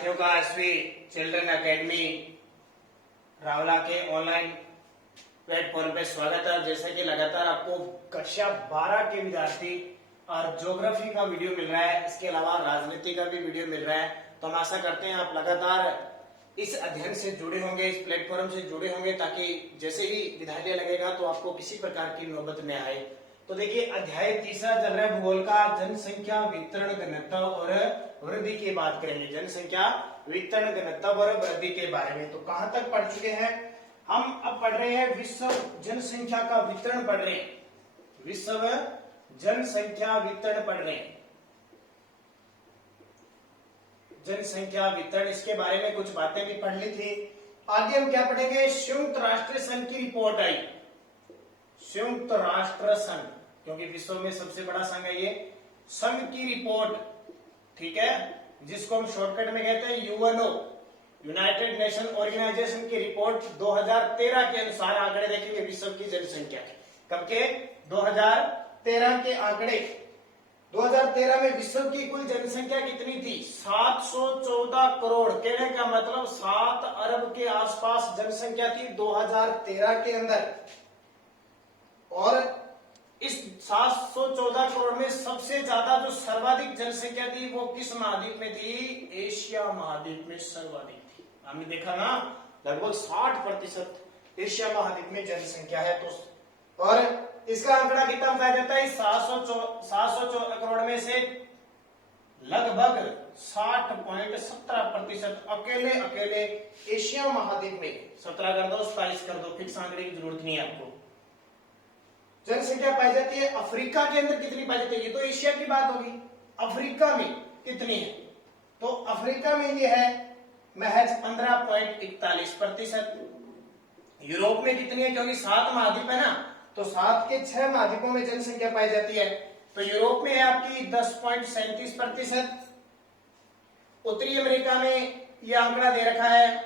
विद्यार्थियों का SV children academy Rawla के ऑनलाइन प्लेटफॉर्म पे स्वागत है। जैसे कि लगातार आपको कक्षा 12 के विद्यार्थी और ज्योग्राफी का वीडियो मिल रहा है, इसके अलावा राजनीति का भी वीडियो मिल रहा है। तो हम आशा करते हैं आप लगातार इस अध्ययन से जुड़े होंगे, इस प्लेटफॉर्म से जुड़े होंगे, ताकि जैसे ही विद्यालय लगेगा तो आपको किसी प्रकार की नौबत न आए। तो देखिए, अध्याय तीसरा चल रहा है भूगोल का, जनसंख्या वितरण घनत्व और वृद्धि की बात करेंगे। जनसंख्या वितरण घनत्व और वृद्धि के बारे में तो कहां तक पढ़ चुके हैं हम? अब पढ़ रहे हैं विश्व जनसंख्या का वितरण पढ़ रहे हैं, विश्व जनसंख्या वितरण पढ़ रहे हैं, जनसंख्या वितरण, इसके बारे में कुछ बातें भी पढ़ ली थी। आगे हम क्या पढ़ेंगे? संयुक्त राष्ट्र संघ की रिपोर्ट आई, संयुक्त राष्ट्र संघ, क्योंकि विश्व में सबसे बड़ा संघ है ये, संघ की रिपोर्ट, ठीक है, जिसको हम शॉर्टकट में कहते हैं यूएनओ, यूनाइटेड नेशन ऑर्गेनाइजेशन की रिपोर्ट 2013 के अनुसार आंकड़े देखेंगे विश्व की जनसंख्या के। कब के? 2013 के आंकड़े। 2013 में विश्व की कुल जनसंख्या कितनी थी? 714 करोड़। कहने का मतलब 7 अरब के आसपास जनसंख्या थी 2013 के अंदर। और इस 714 करोड़ में सबसे ज्यादा जो सर्वाधिक जनसंख्या थी वो किस महाद्वीप में थी? एशिया महाद्वीप में सर्वाधिक थी। हमने देखा ना, लगभग 60% एशिया महाद्वीप में जनसंख्या है। तो और इसका आंकड़ा कितना बताया जाता है? 714 करोड़ में से लगभग 60.17% अकेले एशिया महाद्वीप में, 17 कर दो 27 कर दो, फिक्स आंकड़े की जरूरत नहीं है आपको, जनसंख्या पाई जाती है। अफ्रीका के अंदर कितनी पाई जाती है? ये तो एशिया की बात होगी, अफ्रीका में कितनी है? तो अफ्रीका में ये है महज 15.41%। यूरोप में कितनी है? क्योंकि 7 महाद्वीप है ना, तो 7 के 6 महाद्वीपों में जनसंख्या पाई जाती है। तो यूरोप में है आपकी 10.37%। उत्तरी अमेरिका में यह आंकड़ा दे रखा है,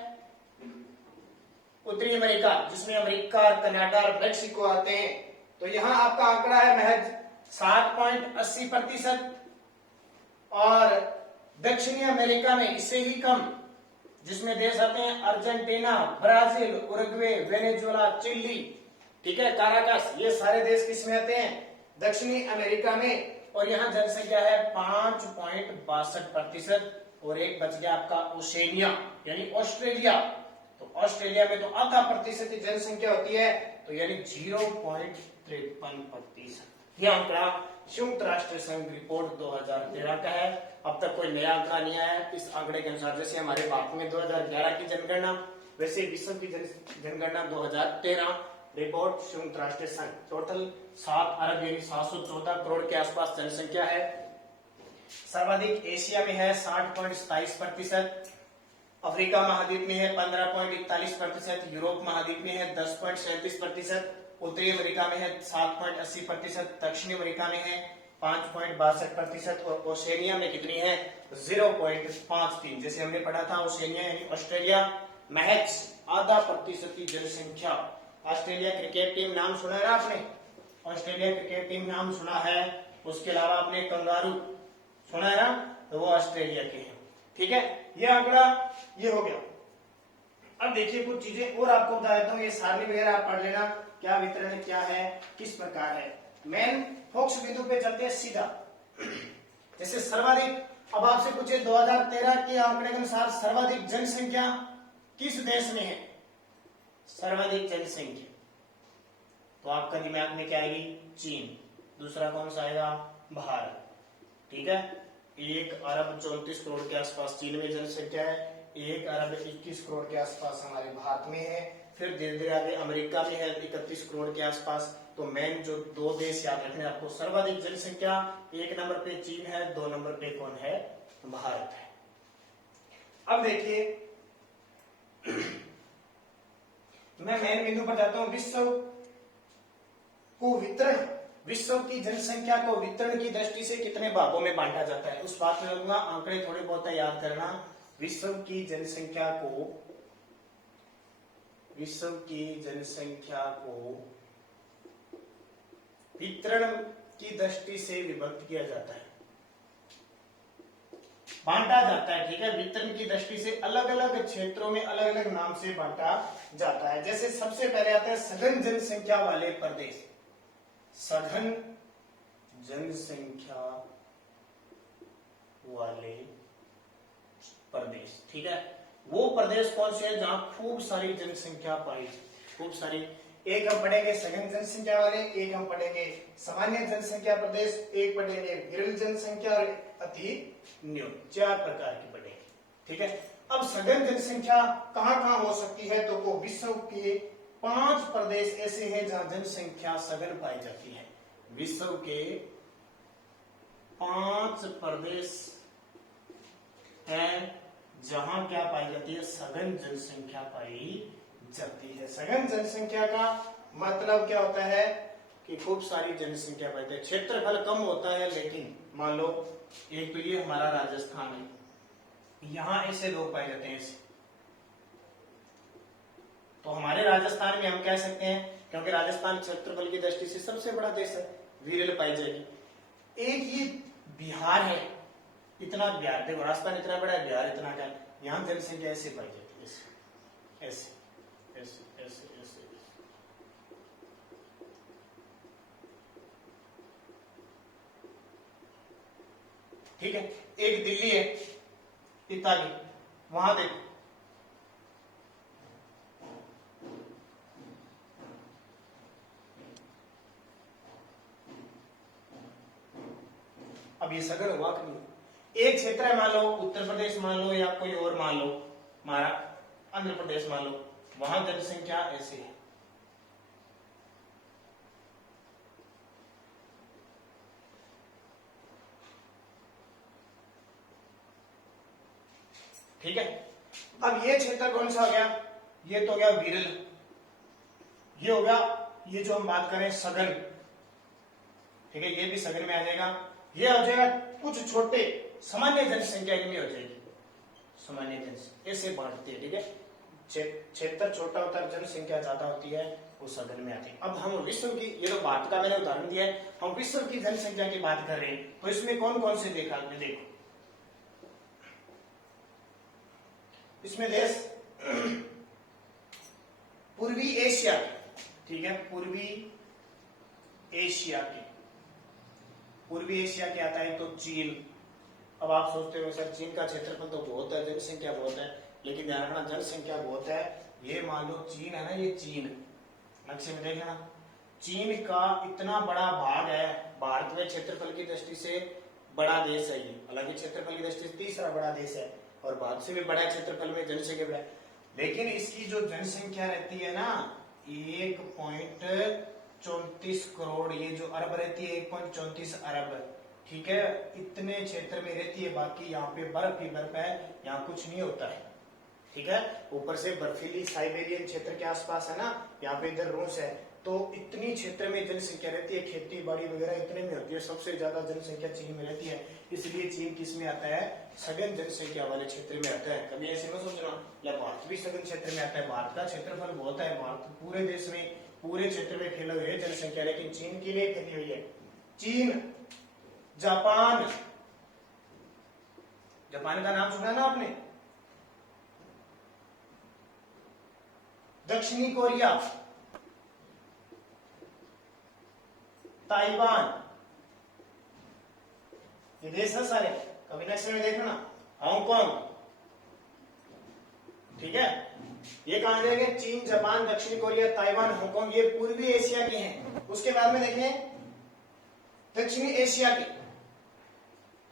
उत्तरी अमेरिका जिसमें अमेरिका और कनाडा और मेक्सिको आते हैं, तो यहां आपका आंकड़ा है महज 7.80%। और दक्षिणी अमेरिका में इससे ही कम, जिसमें देश आते हैं Argentina, Brazil, Uruguay, Venezuela, Chile, ठीक है, काराकास, ये सारे देश किसमें आते हैं? दक्षिणी अमेरिका में। और यहाँ जनसंख्या है 5.62%। और एक बच गया आपका ओशेनिया यानी ऑस्ट्रेलिया। तो ऑस्ट्रेलिया में तो आधा प्रतिशत की जनसंख्या होती है, तो यानी 0.53%। यह आंकड़ा संयुक्त राष्ट्र संघ रिपोर्ट 2013 का है। अब तक कोई नया आंकड़ा नहीं आया है इस आंकड़े के अनुसार। जैसे हमारे भारत में 2011 की जनगणना, वैसे विश्व की जनगणना 2013 रिपोर्ट संयुक्त राष्ट्र संघ। टोटल 7 अरब यानी 714 करोड़ के आसपास जनसंख्या है। सर्वाधिक एशिया में है 60.27%, अफ्रीका महाद्वीप में है 15.41%, यूरोप महाद्वीप में है 10.37%, उत्तरी अमेरिका में है 7.80%, दक्षिणी अमेरिका में है 5.62% और ओशेनिया में कितनी है? 0.53। जैसे हमने पढ़ा था, ओशेनिया यानी ऑस्ट्रेलिया महज आधा प्रतिशत की जनसंख्या। ऑस्ट्रेलिया क्रिकेट टीम नाम सुना है ना आपने? ऑस्ट्रेलिया क्रिकेट टीम नाम सुना है, उसके अलावा आपने कंगारू सुना है ना, तो वो ऑस्ट्रेलिया के हैं, ठीक है। ये आंकड़ा ये हो गया। अब देखिए कुछ चीजें और आपको बता देता हूँ, ये सारणी वगैरह आप पढ़ लेना, क्या वितरण है, क्या है, किस प्रकार है। मेन फोकस बिंदु पे चलते हैं सीधा। जैसे सर्वाधिक, अब आपसे पूछे 2013 के आंकड़े के अनुसार सर्वाधिक जनसंख्या किस देश में है? सर्वाधिक जनसंख्या तो आपका दिमाग में क्या आएगी? चीन। दूसरा कौन सा आएगा? भारत, ठीक है। 1 अरब 34 करोड़ के आसपास चीन में जनसंख्या है, 1 अरब 21 करोड़ के आसपास हमारे भारत में है, फिर धीरे धीरे आगे अमेरिका में है 31 करोड़ के आसपास। तो मेन जो 2 देश याद रखने आपको, सर्वाधिक जनसंख्या 1 नंबर पे चीन है, 2 नंबर पे कौन है? भारत है। अब देखिए मैं मेन बिंदु पर जाता हूं, विश्व को वितरण, विश्व की जनसंख्या को वितरण की दृष्टि से कितने भागों में बांटा जाता है, उस बात में लगूंगा। आंकड़े थोड़े बहुत याद करना। विश्व की जनसंख्या को वितरण की दृष्टि से विभक्त किया जाता है। बांटा जाता है, ठीक है। वितरण की दृष्टि से अलग अलग क्षेत्रों में अलग अलग नाम से बांटा जाता है। जैसे सबसे पहले आते हैं सघन जनसंख्या वाले प्रदेश, सघन जनसंख्या वाले प्रदेश, ठीक है। वो प्रदेश कौन से है जहां खूब सारी जनसंख्या पाई, खूब सारी। एक हम पढ़ेंगे सघन जनसंख्या वाले, एक हम पढ़ेंगे सामान्य जनसंख्या प्रदेश, एक पढ़ेंगे विरल जनसंख्या और अति न्यून, 4 प्रकार की पढ़ेंगे, ठीक है। अब सघन जनसंख्या कहां कहां हो सकती है, तो वो विश्व के 5 प्रदेश ऐसे हैं जहां जनसंख्या सघन पाई जाती है। विश्व के 5 प्रदेश हैं जहां क्या पाई जाती है, सघन जनसंख्या पाई जाती है। सघन जनसंख्या का मतलब क्या होता है कि खूब सारी जनसंख्या पाई जाती है। क्षेत्रफल कम होता है, लेकिन मान लो एक तो ये हमारा राजस्थान है, यहां ऐसे लोग पाए जाते हैं ऐसे, तो हमारे राजस्थान में हम कह सकते हैं, क्योंकि राजस्थान क्षेत्रफल की दृष्टि से सबसे बड़ा देश है, विरल पाई जाएगी। एक ये बिहार है, इतना बिहार, देखो राजस्थान इतना बड़ा है, बिहार इना का, यहां जनसंख्या ऐसे पाई जाती है, ऐसे ऐसे ऐसे ऐसे ऐसे। ठीक है। एक दिल्ली है इताली, वहां देखो अब ये सघन हुआ कि नहीं। एक क्षेत्र है, मान लो उत्तर प्रदेश मान लो, या कोई और मान लो, हमारा आंध्र प्रदेश मान लो, वहां जनसंख्या ऐसी है। ठीक है। अब ये क्षेत्र कौन सा हो गया, ये तो हो गया विरल, ये हो गया, ये जो हम बात करें सघन, ठीक है, ये भी सघन में आ जाएगा। ये हो जाएगा कुछ छोटे सामान्य जनसंख्या इनमें हो जाएगी, सामान्य जनसंख्या ऐसे बांटते हैं, ठीक है। क्षेत्र छोटा होता है, जनसंख्या ज्यादा होती है, वो सघन में आती है। अब हम विश्व की, ये तो भारत का मैंने उदाहरण दिया है, हम विश्व की जनसंख्या की बात कर रहे हैं, तो इसमें कौन कौन से देखा आपने, देखो इसमें देश पूर्वी एशिया के, ठीक है, पूर्वी एशिया के, पूर्वी एशिया के आता है तो चीन। अब आप सोचते हो सर चीन का क्षेत्रफल तो बहुत है, जनसंख्या बहुत है, लेकिन ध्यान रखना जनसंख्या बहुत है, ये मान लो चीन है ना, ये चीन नक्शे में देखना, चीन का इतना बड़ा भाग है, भारत में क्षेत्रफल की दृष्टि से बड़ा देश है ये, हालांकि क्षेत्रफल की दृष्टि से तीसरा बड़ा देश है, और भारत से भी बड़ा क्षेत्रफल में जनसंख्या बड़ा है, लेकिन इसकी जो जनसंख्या रहती है ना 1.34 करोड़, ये जो अरब रहती है 1.34 अरब, ठीक है, इतने क्षेत्र में रहती है। बाकी यहाँ पे बर्फ ही बर्फ है, यहाँ कुछ नहीं होता है, ठीक है। ऊपर से बर्फीली साइबेरियन क्षेत्र के आसपास है ना, यहाँ पे इधर रूस है, तो इतनी क्षेत्र में जनसंख्या रहती है, खेती बाड़ी वगैरह इतने में होती है, सबसे ज्यादा जनसंख्या चीन में रहती है, इसलिए चीन किस में आता है, सघन जनसंख्या वाले क्षेत्र में आता है। कभी ऐसे मत सोचना या भारत भी सघन क्षेत्र में आता है, भारत का क्षेत्रफल बहुत है, भारत पूरे देश में पूरे क्षेत्र में फैले हुए है जनसंख्या, लेकिन चीन की नहीं फैली हुई है। चीन, जापान, जापान का नाम सुना ना आपने, दक्षिणी कोरिया, ताइवान, ये देश है सारे, कभी नेक्स्ट में देखना, हांगकांग, ठीक है, ये कहां जाएंगे, चीन, जापान, दक्षिणी कोरिया, ताइवान, हांगकांग, ये पूर्वी एशिया के हैं। उसके बाद में देखें दक्षिणी एशिया के,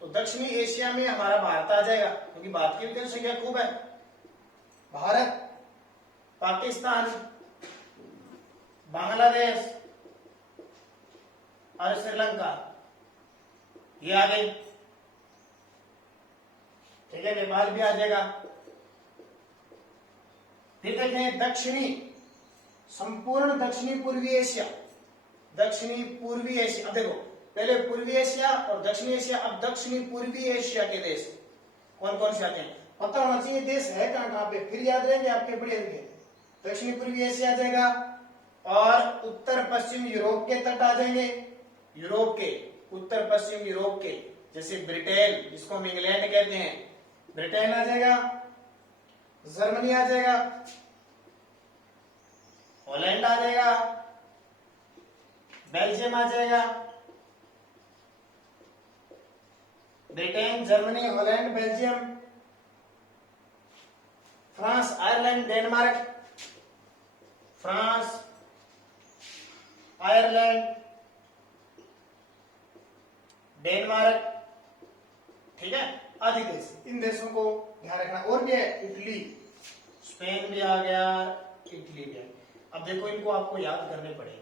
तो दक्षिणी एशिया में हमारा भारत आ जाएगा, क्योंकि भारत की जनसंख्या खूब है। भारत, पाकिस्तान, बांग्लादेश और श्रीलंका, ये आ गई, ठीक है, नेपाल भी आ जाएगा। फिर देखें दक्षिणी, संपूर्ण दक्षिणी पूर्वी एशिया, दक्षिणी पूर्वी एशिया, अब देखो पहले पूर्वी एशिया और दक्षिणी एशिया, अब दक्षिणी पूर्वी एशिया के देश कौन कौन से आते हैं, पता होना चाहिए देश है कहां कहां पे, फिर याद रहेंगे आपके बड़े होंगे। दक्षिणी पूर्वी एशिया आ जाएगा, और उत्तर पश्चिम यूरोप के तट आ जाएंगे, यूरोप के, उत्तर पश्चिम यूरोप के, जैसे ब्रिटेन, जिसको हम इंग्लैंड कहते हैं, ब्रिटेन आ जाएगा, जर्मनी आ जाएगा, हॉलैंड आ जाएगा, बेल्जियम आ जाएगा, Britain, Germany, Holland, Belgium, France, Ireland, Denmark, France, Ireland, Denmark, ठीक है, आदि देश, इन देशों को ध्यान रखना। और भी है, इटली, स्पेन भी आ गया, इटली भी है। अब देखो इनको आपको याद करने पड़ेंगे।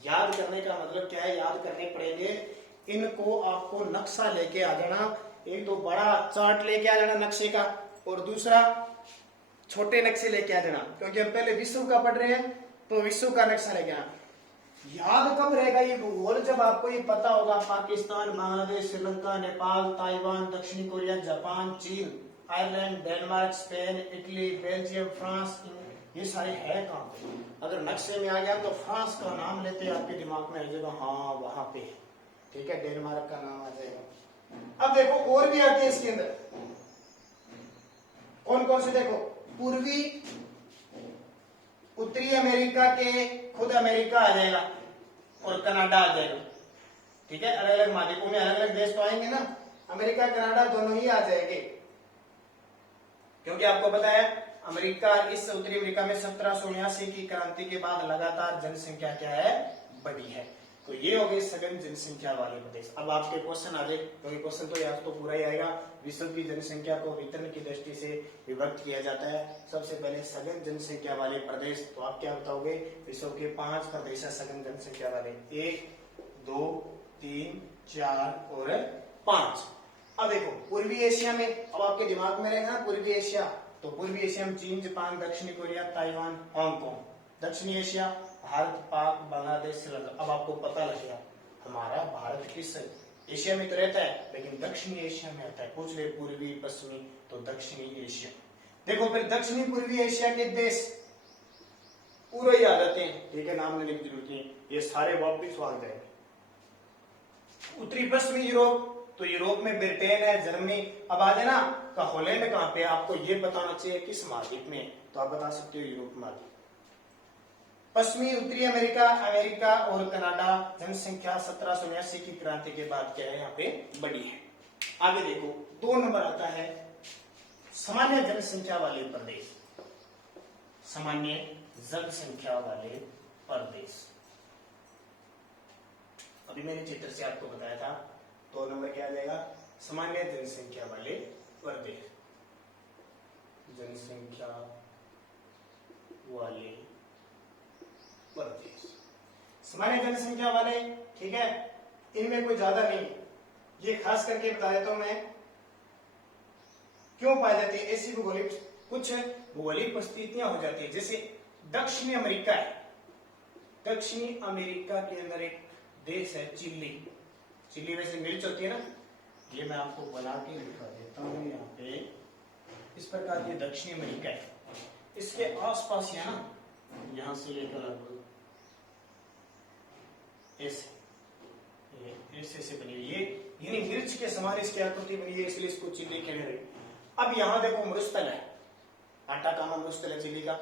याद करने का मतलब क्या है, याद करने पड़ेंगे, इनको आपको नक्शा लेके आ जाना, एक तो बड़ा चार्ट लेके आ जाना नक्शे का, और दूसरा छोटे नक्शे लेके आ जाना, क्योंकि हम पहले विश्व का पढ़ रहे हैं, तो विश्व का नक्शा लेके आना। याद कब रहेगा ये भूगोल, जब आपको ये पता होगा पाकिस्तान, बांग्लादेश, श्रीलंका, नेपाल, ताइवान, दक्षिणी कोरिया, जापान, चीन, Ireland, Denmark, Spain, Italy, Belgium, France, ये सारे है कहां पे। अगर नक्शे में आ गया तो फ्रांस का नाम लेते आपके दिमाग में आ जाएगा, हाँ वहां पे, ठीक है, डेनमार्क का नाम आ जाएगा। अब देखो और भी आते हैं इसके अंदर, कौन कौन से, देखो पूर्वी उत्तरी अमेरिका के, खुद अमेरिका आ जाएगा और कनाडा आ जाएगा, ठीक है, अलग अलग महाद्वीपों में अलग अलग देश तो आएंगे ना, अमेरिका कनाडा दोनों ही आ जाएंगे, क्योंकि आपको पता है अमेरिका, इस उत्तरी अमेरिका में 1779 की क्रांति के बाद लगातार जनसंख्या क्या है, बढ़ी है। तो ये हो गए सघन जनसंख्या वाले प्रदेश। अब आपके क्वेश्चन आ जाए, क्योंकि क्वेश्चन तो याद तो पूरा ही आएगा। विश्व की जनसंख्या को वितरण की दृष्टि से विभक्त किया जाता है। सबसे पहले सघन जनसंख्या वाले प्रदेश, तो आप क्या बताओगे, विश्व के 5 प्रदेश है सघन जनसंख्या वाले, 1, 2, 3, 4 और 5। अब देखो पूर्वी एशिया में, अब आपके दिमाग में रहेगा ना पूर्वी एशिया, तो पूर्वी एशिया में चीन, जापान, दक्षिणी कोरिया, ताइवान, हांगकांग। दक्षिणी एशिया भारत, पाक, बांग्लादेश, श्रीलंका। अब आपको पता लग गया हमारा भारत किस एशिया में तो रहता है, लेकिन दक्षिणी एशिया में आता है। पूछ ले पूर्वी पश्चिमी, तो दक्षिणी एशिया। देखो फिर दक्षिणी पूर्वी एशिया के देश पूरे ही आ जाते हैं, ठीक है, नाम लेने की जरूरत नहीं, ये सारे वापिस आ जाएंगे। उत्तरी पश्चिमी यूरोप, तो यूरोप में ब्रिटेन है, जर्मनी। अब आ जाना का हॉलैंड कहां पे, आपको ये बताना चाहिए किस महाद्वीप में, तो आप बता सकते हो यूरोप महाद्वीप। पश्चिमी उत्तरी अमेरिका, अमेरिका और कनाडा, जनसंख्या 1779 की क्रांति के बाद क्या है, यहाँ पे बढ़ी है। आगे देखो 2 नंबर आता है सामान्य जनसंख्या वाले प्रदेश, सामान्य जनसंख्या वाले प्रदेश। अभी मैंने चित्र से आपको बताया था, 2 नंबर क्या आ जाएगा, सामान्य जनसंख्या वाले प्रदेश, जनसंख्या वाले प्रदेश, सामान्य जनसंख्या वाले, ठीक है, इनमें कोई ज्यादा नहीं, ये खास करके बता देता हूं मैं क्यों पाई जाती है ऐसी भूगोलिक, कुछ भूगोलिक परिस्थितियां हो जाती है। जैसे दक्षिणी अमेरिका है, दक्षिणी अमेरिका के अंदर एक देश है चिली, चिली वैसे मिर्च होती है ना, ये मैं आपको बना के दिखा देता हूँ यहाँ पे, इस प्रकार ये दक्षिणी अमेरिका है, इसके आसपास यहाँ से लेकर लगभग ऐसे से बनी हुई है, यानी मिर्च के समान इसकी आकृति बनी है, इसलिए इसको चिल्ली कहने लगे। अब यहाँ देखो मरुस्थल है, आटाकामा मरुस्थल है चिल्ली का,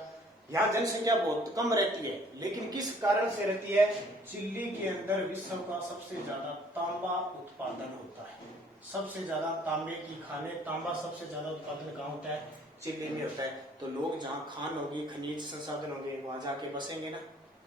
यहाँ जनसंख्या बहुत कम रहती है, लेकिन किस कारण से रहती है, चिल्ली के अंदर विश्व का सबसे ज्यादा तांबा उत्पादन होता है, सबसे ज्यादा तांबे की खाने, तांबा सबसे ज्यादा उत्पादन कहाँ होता है, चिल्ली में होता है। तो लोग जहाँ खान होगी, खनिज संसाधन होंगे, वहां जाके बसेंगे ना,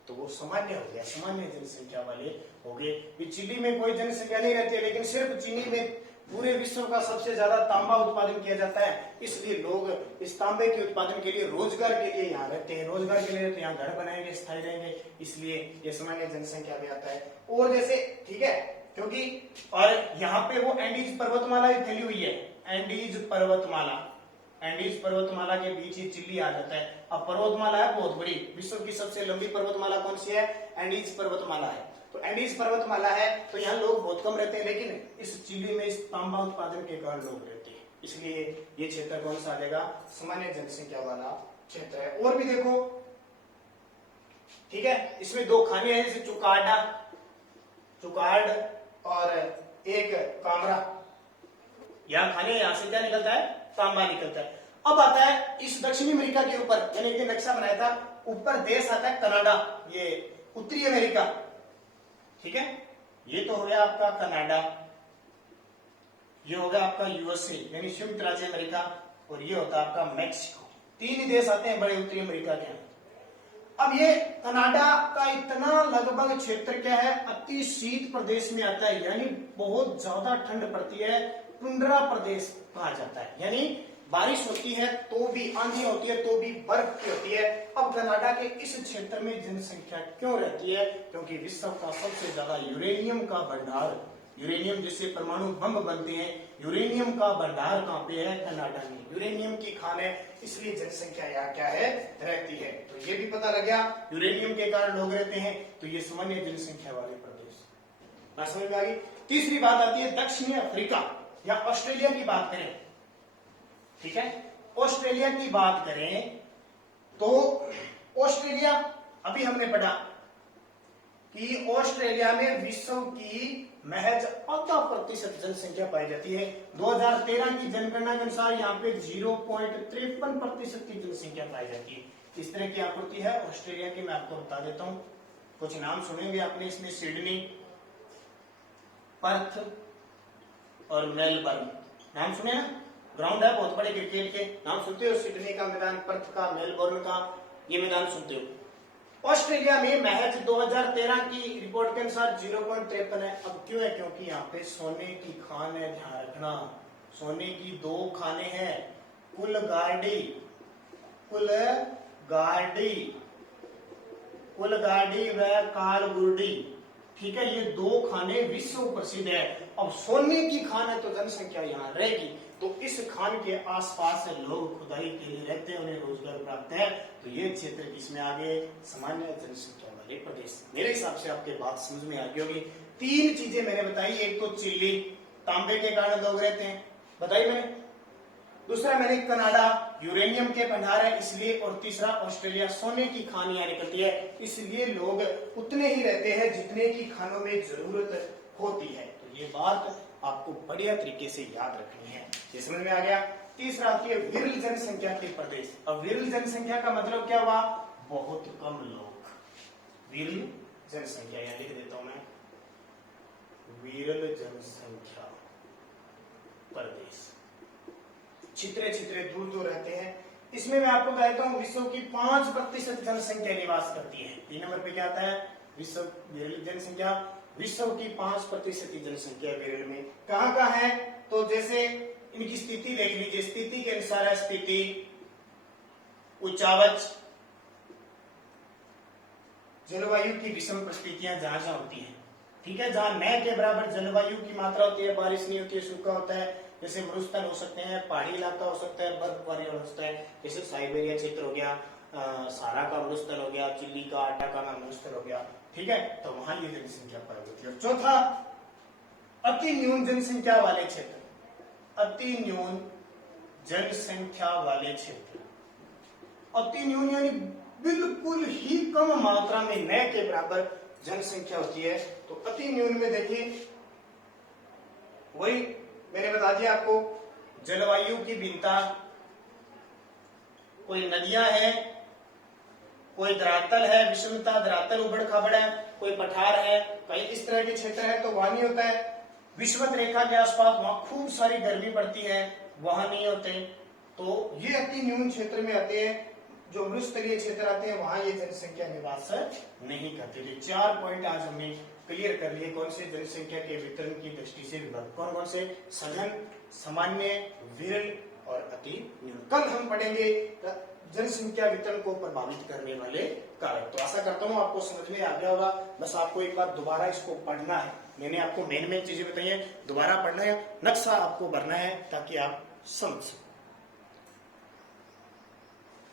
तो वो सामान्य हो गया, सामान्य जनसंख्या वाले हो गए। चिली में कोई जनसंख्या नहीं रहती है, लेकिन सिर्फ चीनी में पूरे विश्व का सबसे ज्यादा तांबा उत्पादन किया जाता है, इसलिए लोग इस तांबे के उत्पादन के लिए, रोजगार के लिए यहाँ रहते हैं, रोजगार के लिए रहते हैं, यहाँ घर बनाएंगे, स्थायी रहेंगे, इसलिए ये सामान्य जनसंख्या में आता है। और जैसे ठीक है, क्योंकि और यहाँ पे वो एंडीज पर्वतमाला भी फैली हुई है, एंडीज पर्वतमाला, एंडीज पर्वतमाला के बीच ही चिल्ली आ जाता है। अब पर्वतमाला है बहुत बड़ी, विश्व की सबसे लंबी पर्वतमाला कौन सी है, एंडीज पर्वतमाला है। तो एंडीज पर्वतमाला है, तो यहाँ लोग बहुत कम रहते हैं, लेकिन इस चिल्ली में इस तांबा उत्पादन के कारण लोग रहते हैं, इसलिए ये क्षेत्र कौन सा आ जाएगा, सामान्य जनसंख्या वाला क्षेत्र है। और भी देखो, ठीक है, इसमें 2 खाने हैं, जैसे चुकार्ड और एक कामरा, यहाँ खाने, यहाँ से क्या निकलता है, तांबा निकलता है। अब आता है इस दक्षिणी अमेरिका के ऊपर, यानी कि नक्शा बनाया था, ऊपर देश आता है कनाडा, ये उत्तरी अमेरिका, ठीक है। ये तो हो गया आपका कनाडा, ये होगा आपका यूएसए यानी संयुक्त राज्य अमेरिका, और ये होता है आपका मैक्सिको। तीन ही देश आते हैं बड़े उत्तरी अमेरिका के। अब ये कनाडा का इतना लगभग क्षेत्र क्या है, अति शीत प्रदेश में आता है, यानी बहुत ज्यादा ठंड पड़ती है, टुंड्रा प्रदेश कहा जाता है, यानी बारिश होती है तो भी, आंधी होती है तो भी बर्फ की होती है। अब कनाडा के इस क्षेत्र में जनसंख्या क्यों रहती है, क्योंकि विश्व का सबसे ज्यादा यूरेनियम का भंडार, यूरेनियम जिससे परमाणु बम बनते हैं, यूरेनियम का भंडार कहाँ पे है, कनाडा में, यूरेनियम की खान है, इसलिए जनसंख्या यहाँ क्या है, रहती है। तो ये भी पता लग गया, यूरेनियम के कारण लोग रहते हैं, तो ये सामान्य जनसंख्या वाले प्रदेश। बात समझ में आ गई। तीसरी बात आती है दक्षिणी अफ्रीका या ऑस्ट्रेलिया की बात करें, ठीक है, ऑस्ट्रेलिया की बात करें तो ऑस्ट्रेलिया, अभी हमने पढ़ा कि ऑस्ट्रेलिया में विश्व की महज 8% जनसंख्या पाई जाती है। 2013 की जनगणना के अनुसार यहाँ पे 0.53% की जनसंख्या पाई जाती है। इस तरह की आकृति है ऑस्ट्रेलिया की, मैं आपको बता देता हूँ। कुछ नाम सुनेंगे आपने इसमें, सिडनी, पर्थ और मेलबर्न, नाम सुने ना, ग्राउंड है बहुत बड़े क्रिकेट के, नाम सुनते हो, सिडनी का मैदान, पर्थ का, मेलबोर्न का, ये मैदान सुनते हो। ऑस्ट्रेलिया में महज 2013 की रिपोर्ट के अनुसार 0.53 है। अब क्यों है, क्योंकि यहाँ पे सोने की खान है, ध्यान रखना, सोने की 2 खानें हैं, कुलगार्डी व कालगुर्डी, ठीक है, ये 2 खाने विश्व प्रसिद्ध है। अब सोने की खान है तो जनसंख्या यहाँ रहेगी, तो इस खान के आसपास लोग खुदाई के लिए रहते हैं, उन्हें रोजगार प्राप्त है, तो ये क्षेत्र किसमें आ गए, सामान्य जनसंख्या वाले प्रदेश। मेरे हिसाब से आपके बात समझ में आ गई होगी। 3 चीजें मैंने बताई, एक तो चिल्ली, तांबे के कारण लोग रहते हैं, बताई मैंने, दूसरा मैंने कनाडा, यूरेनियम के भंडार है इसलिए, और तीसरा ऑस्ट्रेलिया, सोने की खान यहाँ निकलती है, इसलिए लोग उतने ही रहते हैं जितने की खानों में जरूरत होती है। तो ये बात आपको बढ़िया तरीके से याद रखनी है, ये समझ में आ गया। तीसरा आती है विरल जनसंख्या के प्रदेश। अब विरल जनसंख्या का मतलब क्या हुआ, बहुत कम लोग, विरल जनसंख्या, यहाँ लिख देता हूं मैं, विरल जनसंख्या प्रदेश, छितरे छितरे दूर दूर रहते हैं। इसमें मैं आपको कहता हूं विश्व की 5% जनसंख्या निवास करती है। 3 नंबर पे क्या आता है, विश्व विरल जनसंख्या, विश्व की 5% की जनसंख्या विरल में कहाँ है, तो जैसे इनकी स्थिति देख लीजिए, स्थिति के अनुसार है, स्थिति, उच्चावच, जलवायु की विषम परिस्थितियां जहां जहां होती हैं, ठीक है, जहां न के बराबर जलवायु की मात्रा होती है, बारिश नहीं होती है, सूखा होता है, जैसे मरुस्थल हो सकते हैं, पहाड़ी इलाका हो सकता है, बर्फबारी हो सकता है, जैसे साइबेरिया क्षेत्र हो गया, सारा का मरुस्थल हो गया, चिल्ली का, आटाका का मरुस्थल हो गया, ठीक है, तो वहां ये जनसंख्या पाई जाती है। चौथा, अति न्यून जनसंख्या वाले क्षेत्र, अति न्यून जनसंख्या वाले क्षेत्र, अति न्यून यानी बिल्कुल ही कम मात्रा में, न के बराबर जनसंख्या होती है, तो अति न्यून में देखिए, वही मैंने बता दिया आपको, जलवायु की भिन्नता, कोई नदियां हैं, कोई धरातल है, विषमता, धरातल उबड़ खाबड़ है, कोई पठार है, कहीं इस तरह के क्षेत्र है तो वहां नहीं होता है। विषुवत रेखा के आसपास वहां खूब सारी गर्मी पड़ती है, वहां नहीं होते, तो ये अति न्यून क्षेत्र में आते हैं। जो मरुस्थलीय क्षेत्र आते हैं वहां ये जनसंख्या निवास नहीं करते थे। 4 पॉइंट आज हमने क्लियर कर लिए, कौन से जनसंख्या के वितरण की दृष्टि से विभाग, कौन कौन से, सघन, सामान्य, विरल और अति न्यून। कल हम पढ़ेंगे जनसंख्या वितरण को प्रभावित करने वाले कारक। तो आशा करता हूँ आपको समझ में आ गया होगा, बस आपको एक बार दोबारा इसको पढ़ना है, मैंने आपको मेन चीजें बताई है, दोबारा पढ़ना है, नक्शा आपको भरना है ताकि आप समझ सकें।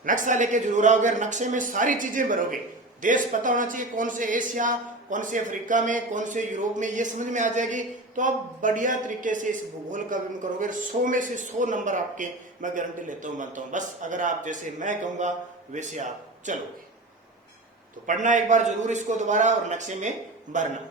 नक्शा लेके जरूर आओगे, अगर नक्शे में सारी चीजें भरोगे, देश पता होना चाहिए, कौन से एशिया, कौन से अफ्रीका में, कौन से यूरोप में, ये समझ में आ जाएगी, तो आप बढ़िया तरीके से इस भूगोल का भी करोगे। 100 में से 100 नंबर आपके मैं गारंटी लेता हूँ, मानता हूँ। बस अगर आप जैसे मैं कहूंगा वैसे आप चलोगे, तो पढ़ना एक बार जरूर इसको दोबारा और नक्शे में भरना।